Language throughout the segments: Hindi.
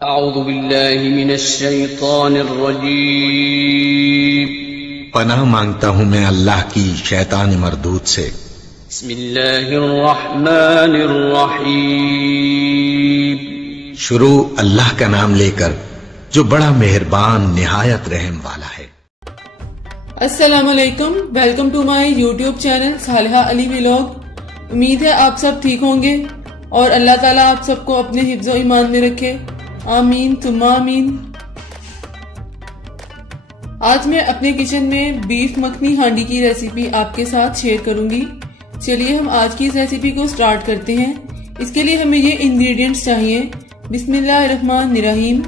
अऊज़ु बिल्लाहि मिनश्शैतानिर्रजीम। पनाह मांगता हूँ मैं अल्लाह की शैतान मरदूद से। बिस्मिल्लाहिर्रहमानिर्रहीम। शुरू अल्लाह का नाम लेकर जो बड़ा मेहरबान निहायत रहम वाला है। अस्सलाम वालेकुम, welcome to my YouTube channel Saliha Ali vlog. उम्मीद है आप सब ठीक होंगे और अल्लाह ताला आप सबको अपने हिफ्ज़ और ईमान में रखे, आमीन तुम्मा आमीन। आज मैं अपने किचन में बीफ मखनी हांडी की रेसिपी आपके साथ शेयर करूंगी। चलिए हम आज की इस रेसिपी को स्टार्ट करते हैं। इसके लिए हमें ये इंग्रेडिएंट्स चाहिए। बिस्मिल्लाहिर्रहमानिर्रहीम।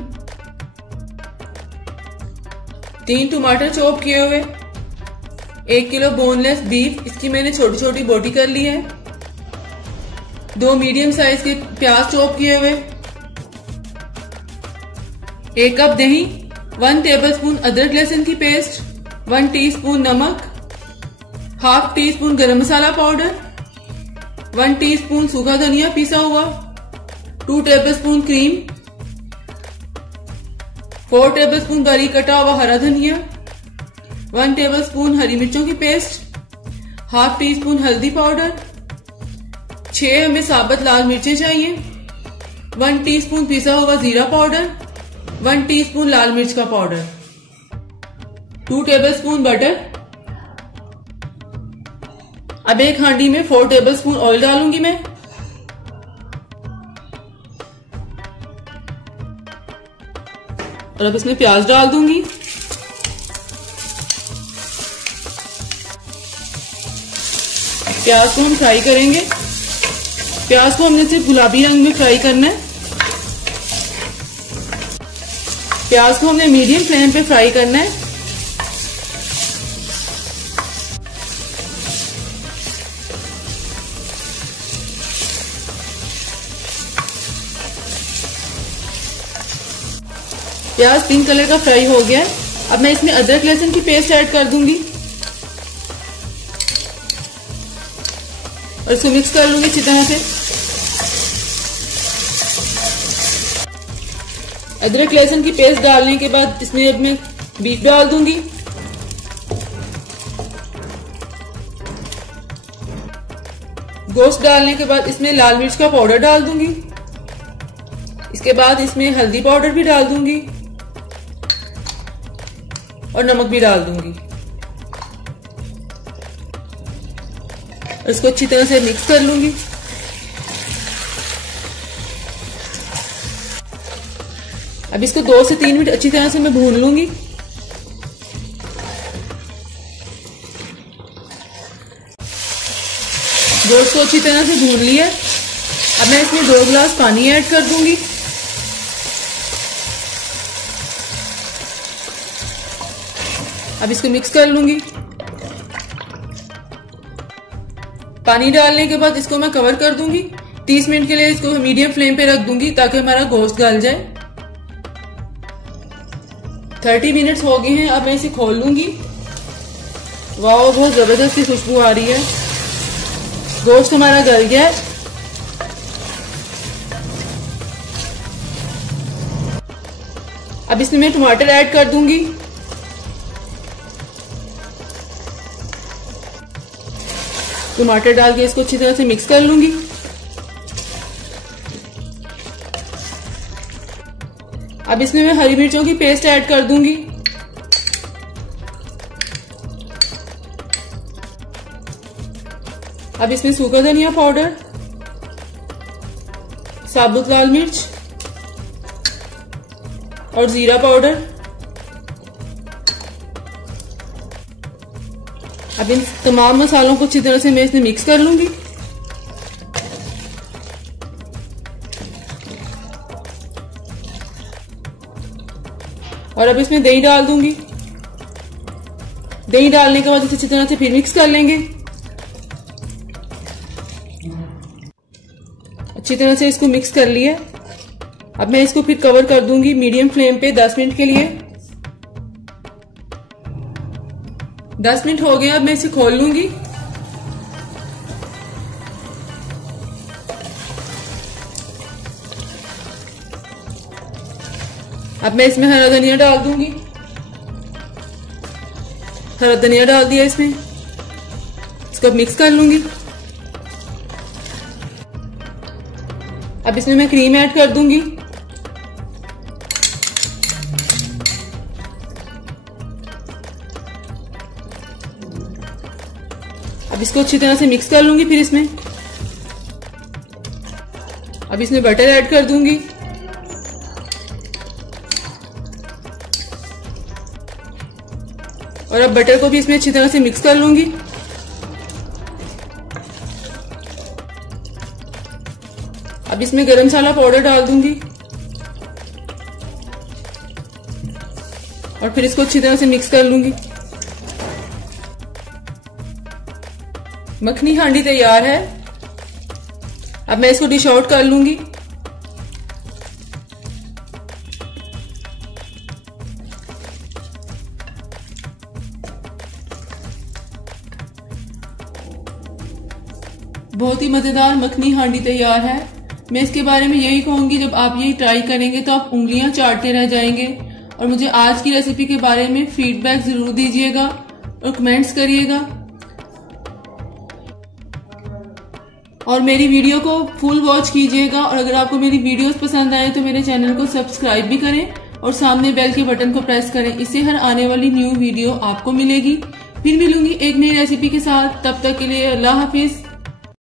3 टमाटर चॉप किए हुए, 1 किलो बोनलेस बीफ, इसकी मैंने छोटी छोटी बोटी कर ली है। 2 मीडियम साइज के प्याज चॉप किए हुए, 1 कप दही, 1 टेबलस्पून अदरक लहसुन की पेस्ट, 1 टीस्पून नमक, हाफ टीस्पून गरम मसाला पाउडर, 1 टीस्पून सूखा धनिया पिसा हुआ, 2 टेबलस्पून क्रीम, 4 टेबलस्पून बारीक कटा हुआ हरा धनिया, 1 टेबलस्पून हरी मिर्चों की पेस्ट, हाफ टीस्पून हल्दी पाउडर, 6 हमें साबुत लाल मिर्चें चाहिए, 1 टीस्पून पिसा हुआ जीरा पाउडर, 1 टीस्पून लाल मिर्च का पाउडर, 2 टेबलस्पून बटर। अब एक हांडी में 4 टेबलस्पून ऑयल डालूंगी मैं। और अब इसमें प्याज डाल दूंगी। प्याज को हम फ्राई करेंगे। प्याज को हमने सिर्फ गुलाबी रंग में फ्राई करना है। प्याज को हमने मीडियम फ्लेम पे फ्राई करना है। प्याज पिंक कलर का फ्राई हो गया है। अब मैं इसमें अदरक लहसुन की पेस्ट ऐड कर दूंगी और इसको मिक्स कर लूंगी अच्छी तरह से। अदरक लहसुन की पेस्ट डालने के बाद इसमें अब मैं बीफ डाल दूंगी। गोश्त डालने के बाद इसमें लाल मिर्च का पाउडर डाल दूंगी। इसके बाद इसमें हल्दी पाउडर भी डाल दूंगी और नमक भी डाल दूंगी। इसको अच्छी तरह से मिक्स कर लूंगी। अब इसको 2 से 3 मिनट अच्छी तरह से मैं भून लूंगी। गोश्त को अच्छी तरह से भून लिया। अब मैं इसमें 2 गिलास पानी ऐड कर दूंगी। अब इसको मिक्स कर लूंगी। पानी डालने के बाद इसको मैं कवर कर दूंगी। 30 मिनट के लिए इसको मीडियम फ्लेम पे रख दूंगी ताकि हमारा गोश्त गल जाए। 30 मिनट्स हो गए हैं। अब मैं इसे खोल लूंगी। वाह, बहुत जबरदस्त सी खुशबू आ रही है। गोश्त हमारा गल गया है। अब इसमें मैं टमाटर ऐड कर दूंगी। टमाटर डाल के इसको अच्छी तरह से मिक्स कर लूंगी। अब इसमें मैं हरी मिर्चों की पेस्ट ऐड कर दूंगी। अब इसमें सूखा धनिया पाउडर, साबुत लाल मिर्च और जीरा पाउडर। अब इन तमाम मसालों को अच्छी तरह से मैं इसमें मिक्स कर लूंगी। और अब इसमें दही डाल दूंगी। दही डालने के बाद इसे अच्छी तरह से फिर मिक्स कर लेंगे। अच्छी तरह से इसको मिक्स कर लिया। अब मैं इसको फिर कवर कर दूंगी मीडियम फ्लेम पे 10 मिनट के लिए। 10 मिनट हो गए। अब मैं इसे खोल लूंगी। अब मैं इसमें हरा धनिया डाल दूंगी। हरा धनिया डाल दिया इसमें, इसको मिक्स कर लूंगी। अब इसमें मैं क्रीम ऐड कर दूंगी। अब इसको अच्छी तरह से मिक्स कर लूंगी। फिर इसमें अब इसमें बटर ऐड कर दूंगी। और अब बटर को भी इसमें अच्छी तरह से मिक्स कर लूंगी। अब इसमें गरम मसाला पाउडर डाल दूंगी और फिर इसको अच्छी तरह से मिक्स कर लूंगी। मखनी हांडी तैयार है। अब मैं इसको डिश आउट कर लूंगी। बहुत ही मजेदार मखनी हांडी तैयार है। मैं इसके बारे में यही कहूंगी, जब आप यही ट्राई करेंगे तो आप उंगलियां चाटते रह जाएंगे। और मुझे आज की रेसिपी के बारे में फीडबैक जरूर दीजिएगा और कमेंट्स करिएगा। और मेरी वीडियो को फुल वॉच कीजिएगा। और अगर आपको मेरी वीडियोस पसंद आए तो मेरे चैनल को सब्सक्राइब भी करें और सामने बेल के बटन को प्रेस करें। इससे हर आने वाली न्यू वीडियो आपको मिलेगी। फिर मिलूंगी एक नई रेसिपी के साथ। तब तक के लिए अल्लाह हाफिज।